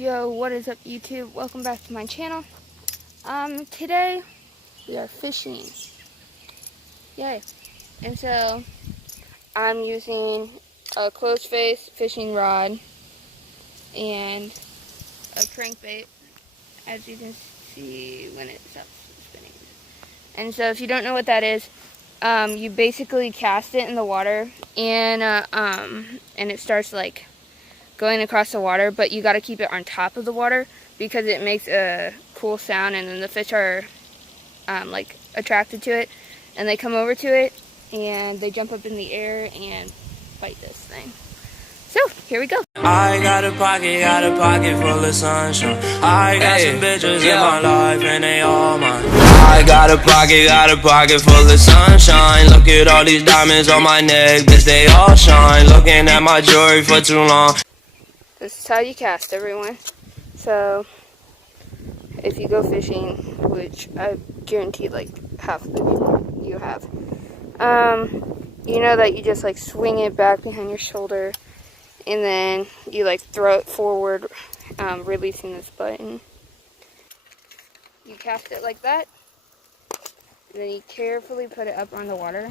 Yo, what is up YouTube? Welcome back to my channel. Today we are fishing. Yay. And so I'm using a closed face fishing rod and a crankbait, as you can see when it stops spinning. And so if you don't know what that is, you basically cast it in the water and it starts like going across the water, but you got to keep it on top of the water because it makes a cool sound, and then the fish are like attracted to it and they come over to it and they jump up in the air and fight this thing. So here we go. I got a pocket full of sunshine. I got some bitches in my life and they all mine. I got a pocket full of sunshine. Look at all these diamonds on my neck, bitch, they all shine. Looking at my jewelry for too long. This is how you cast, everyone. So if you go fishing, which I guarantee like half of the people you have, you know that you just like swing it back behind your shoulder and then you like throw it forward, releasing this button. You cast it like that, and then you carefully put it up on the water.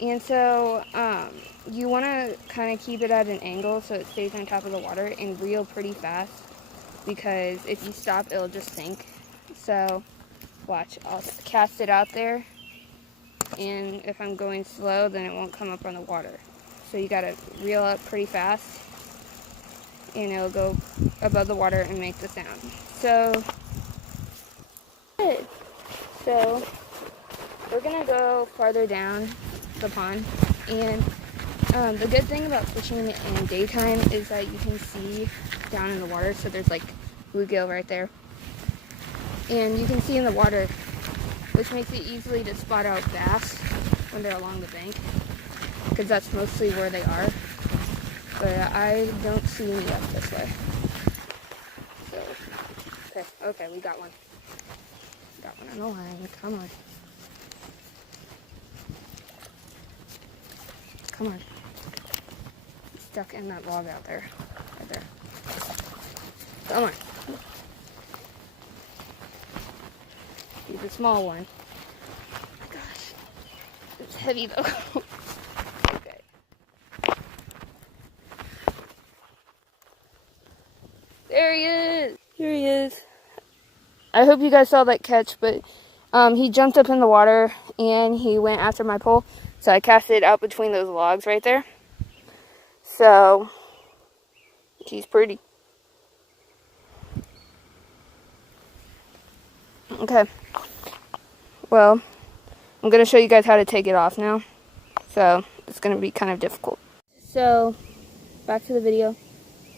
And so you want to kind of keep it at an angle so it stays on top of the water and reel pretty fast, because if you stop, it'll just sink. So watch, I'll cast it out there, and if I'm going slow, then it won't come up on the water. So you gotta reel up pretty fast and it'll go above the water and make the sound. So we're gonna go farther down the pond, and the good thing about fishing in daytime is that you can see down in the water. So there's like bluegill right there, and you can see in the water, which makes it easily to spot out bass when they're along the bank, because that's mostly where they are. But I don't see any up this way. So okay, we got one. Got one on the line. Come on. Come on. He's stuck in that log out there. Right there. Come on. He's a small one. Oh my gosh. It's heavy though. Okay. There he is. Here he is. I hope you guys saw that catch, but he jumped up in the water and he went after my pole. So I cast it out between those logs right there. So he's pretty. Okay. Well, I'm going to show you guys how to take it off now. So it's going to be kind of difficult. So back to the video.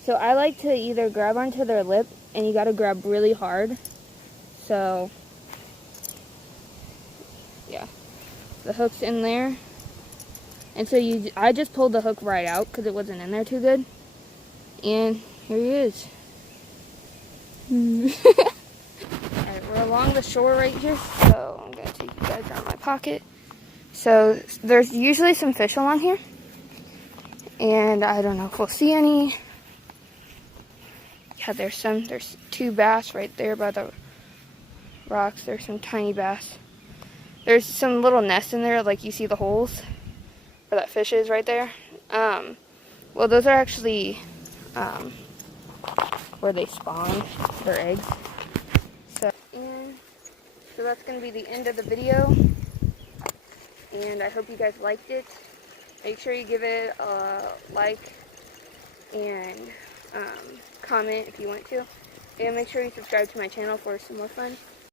So I like to either grab onto their lip, and you got to grab really hard. So yeah, the hook's in there. And so I just pulled the hook right out because it wasn't in there too good. And here he is. Alright, we're along the shore right here. So I'm going to take you guys out of my pocket. So there's usually some fish along here. And I don't know if we'll see any. Yeah, there's two bass right there by the rocks. There's some tiny bass. There's some little nests in there, like you see the holes where that fish is right there. Well, those are actually where they spawn their eggs. So that's going to be the end of the video, and I hope you guys liked it. Make sure you give it a like and comment if you want to, and make sure you subscribe to my channel for some more fun.